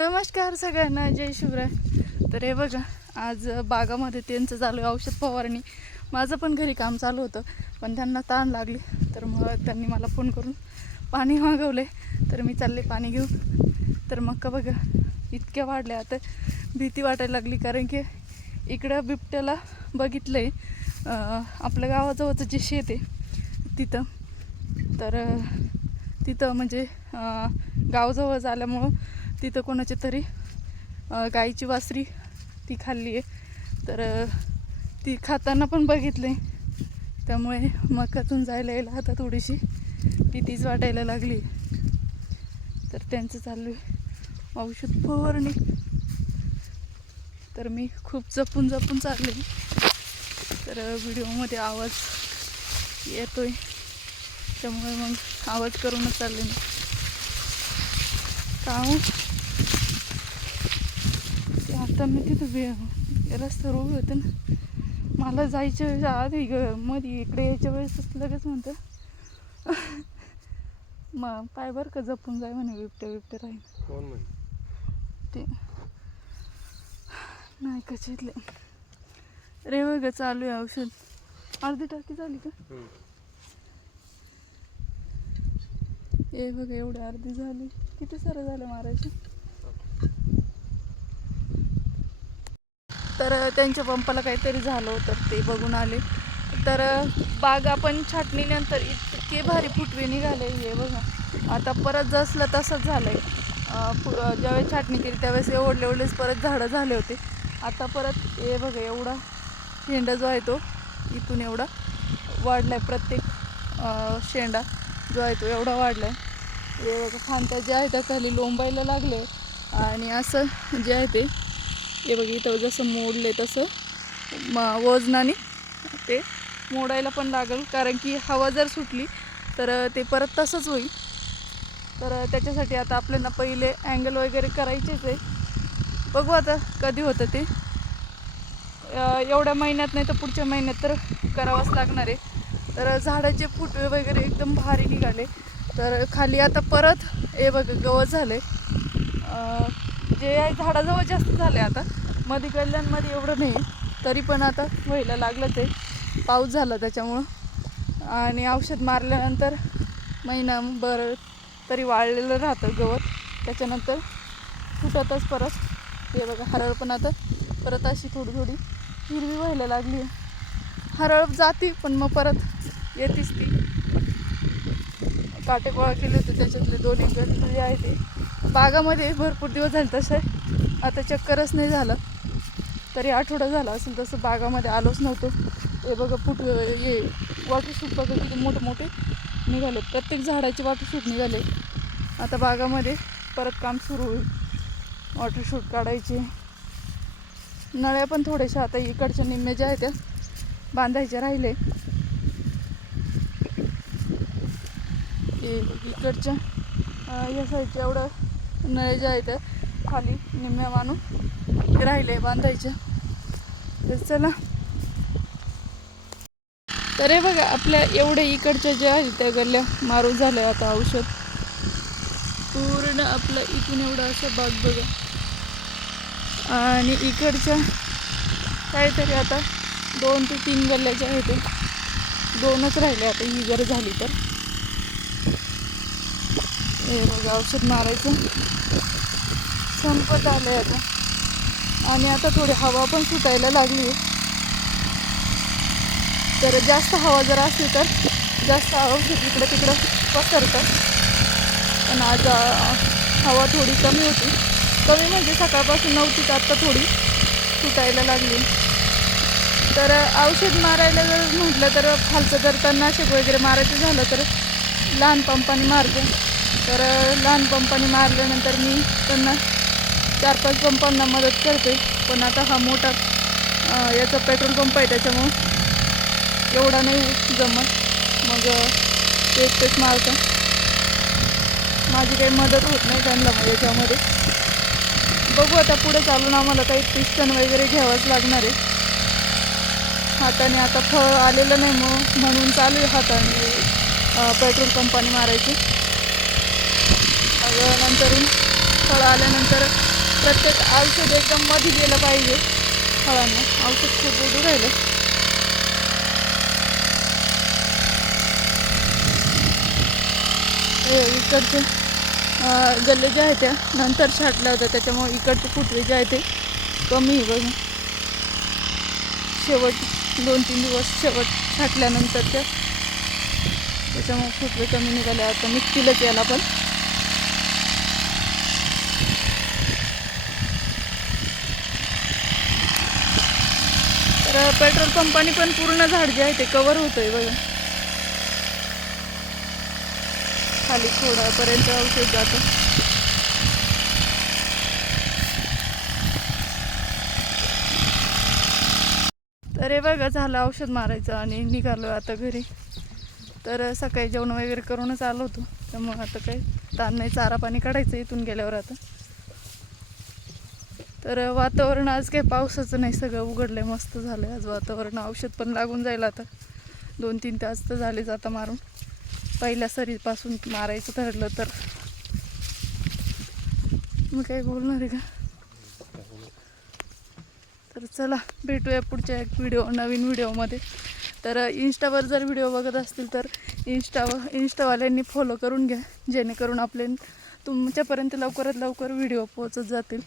नमस्कार सगळ्यांना जय शिवराय. तर हे बघा आज बागामध्ये त्यांचं चालू आहे औषध फवारणी. माझं पण घरी काम चालू होतं पण त्यांना ताण लागली. तर मग त्यांनी मला फोन करून पाणी मागवले. तर मी चालले पाणी घेऊन. तर मग का बघा इतक्या वाढल्या. आता भीती वाटायला लागली कारण की इकडं बिबट्याला बघितलं आहे आपल्या गावाजवळचं जे शेत आहे तिथं. तर तिथं म्हणजे गावजवळ आल्यामुळं तिथं कोणाची तरी गाईची वासरी ती खाल्ली आहे. तर ती खाताना पण बघितले त्यामुळे मकातून जायला यायला आता थोडीशी भीतीच वाटायला लागली. तर त्यांचं चालू आहे. औषध फवारणी. तर मी खूप जपून जपून चालले. तर व्हिडिओमध्ये आवाज येतोय. त्यामुळे मग आवाज करूनच चालले मी. का हो? आता मी तिथं रस्त्यावर उभे होते ना. मला जायच्या वेळेस आधी ग मध्ये इकडे यायच्या वेळेस लगेच म्हणतं. मग पाय बरं का जपून जाय म्हणे बिबट्या बिबट्या राहील ते नाही कचितले रे बघ चालू आहे औषध. अर्धी टाकी झाली का? हे बघ एवढे अर्धी झाली. किती सारं झालं मारायचे? तर त्यांच्या पंपाला काहीतरी झालं होतं ते बघून आले. तर बाग आपण छाटणीनंतर इतके भारी फुटवे निघाले हे बघा. आता परत जसलं तसंच झालं आहे फु- ज्यावेळेस छाटणी केली त्यावेळेस एवढले ओढलेच परत झाडं झाले होते. आता परत हे बघा एवढा शेंडा जो आहे तो इथून एवढा वाढला आहे प्रत्येक शेंडा जो आहे तो एवढा वाढला आहे हे बघा फांत्या ज्या आहेत त्या खाली लोंबायला लागले. आणि असं जे आहे ते हे बघ इथं जसं मोडले तसं म वजनाने ते मोडायला पण लागेल. कारण की हवा जर सुटली तर ते परत तसंच होईल. तर त्याच्यासाठी आता आपल्याला पहिले अँगल वगैरे करायचेच आहे. बघू आता कधी होतं ते. एवढ्या महिन्यात नाही तर पुढच्या महिन्यात तर करावंच लागणार आहे. तर झाडाचे फुटवे वगैरे एकदम भारी निघाले. तर खाली आता परत हे बघ गवत झाले जे आहे झाडाजवळ जास्त झाले आता. मध्ये गल्ल्यांमध्ये एवढं नाही तरी पण आता व्हायला लागलं ते पाऊस झाला त्याच्यामुळं. आणि औषध मारल्यानंतर महिनाभर तरी वाळलेलं राहतं गवत. त्याच्यानंतर फुटतच परत. हे बघा हरळ पण आता. परत अशी थोडी थोडी हिरवी व्हायला लागली आहे. हरळ जाती पण मग परत येतीच ती. काटे गोळा केले होते त्याच्यातले दोन्ही गट जे आहे ते. बागामध्ये भरपूर दिवस झाले तसे. आता चक्करच नाही झालं. तरी आठवडा झाला असेल तसं बागामध्ये आलोच नव्हतो. हे बघा फुट हे वॉटरशूट बघा किती मोठे मोठे निघाले. प्रत्येक झाडाचे वॉटरशूट निघाले. आता बागामध्ये परत काम सुरू होईल. वॉटरशूट काढायचे. नळ्या पण थोड्याशा आता इकडच्या निम्म्या ज्या आहेत त्या बांधायच्या राहिले हे बघ, इकडच्या. अं, एवढं नळ जे आहे तर खाली निम्म्या मानून राहिले बांधायच्या तर चला. तर हे बघा आपल्या एवढ्या इकडच्या ज्या आहेत त्या गल्ल्या मारून झाल्या आता औषध. पूर्ण आपलं इथून एवढं असं बाग बघा. आणि इकडच्या काहीतरी आता दोन ते तीन गल्ल्याच्या आहेत दोनच राहिले. आता ही जर झाली तर. हे बघा औषध मारायचं. संपत आहे आता. आणि आता थोडी हवा पण सुटायला लागली. आहे तर जास्त हवा जर असली तर जास्त औषध इकडं तिकडं पसरतं. पण आज हवा थोडी कमी होती. कमी म्हणजे सकाळपासून नव्हती तर आत्ता थोडी सुटायला लागली. तर औषध मारायला जर म्हटलं तर खालचं जर तणनाशक वगैरे मारायचं झालं तर लहान पंपाने मारते. तर लहान पंपाने मारल्यानंतर मी त्यांना चार पाच पंपांना मदत करते. पण आता हा मोठा याचा पेट्रोल पंप आहे त्याच्यामुळं एवढा नाही जमत. मग तेच ते एकटेच मारतं माझी काही मदत होत नाही त्यांना मग याच्यामध्ये. बघू आता पुढे चालून आम्हाला काही पिस्टन वगैरे घ्यावंच लागणार आहे. हाताने आता फळ आलेलं नाही मग म्हणून चालू आहे हाताने पेट्रोल पंपाने मारायची. मग नंतर फळं आल्यानंतर प्रत्येक औषध एकदम मध्ये गेलं पाहिजे फळांना. औषध खूप उडू राहिलं. इकडचे गल्ले जे आहेत त्या नंतर छाटल्या होत्या त्याच्यामुळे इकडचे फुटवे जे आहे ते कमी आहे बघा. शेवट दोन तीन दिवस शेवट छाटल्यानंतरच्या त्याच्यामुळे फुटवे कमी निघाले. आता निघतीलच याला पण. तर पेट्रोल पंपाने पण पूर्ण झाड जे आहे ते कवर होतंय बघा. खाली थोडापर्यंत औषध जातं. तर हे बघा झालं औषध मारायचं आणि निघालो आता घरी. तर सकाळी जेवण वगैरे करूनच आलो होतो. त्यामुळं आता काही ताण नाही. चारा पाणी काढायचं इथून गेल्यावर आता. तर वातावरण आज काय पावसाचं नाही सगळं उघडलंय मस्त झालंय आज वातावरण. औषध पण लागून जाईल आता. दोन तीन तास तर झाले जाता मारून. पहिल्या सरीपासून मारायचं ठरलं तर. मी काही बोलणार आहे का? तर चला भेटूया पुढच्या एक व्हिडिओ नवीन व्हिडिओमध्ये तर इन्स्टावर जर व्हिडिओ बघत असतील तर इन्स्टावर इन्स्टावाल्यांनी फॉलो करून घ्या. जेणेकरून आपले तुमच्यापर्यंत लवकरात लवकर व्हिडिओ पोहोचत जातील.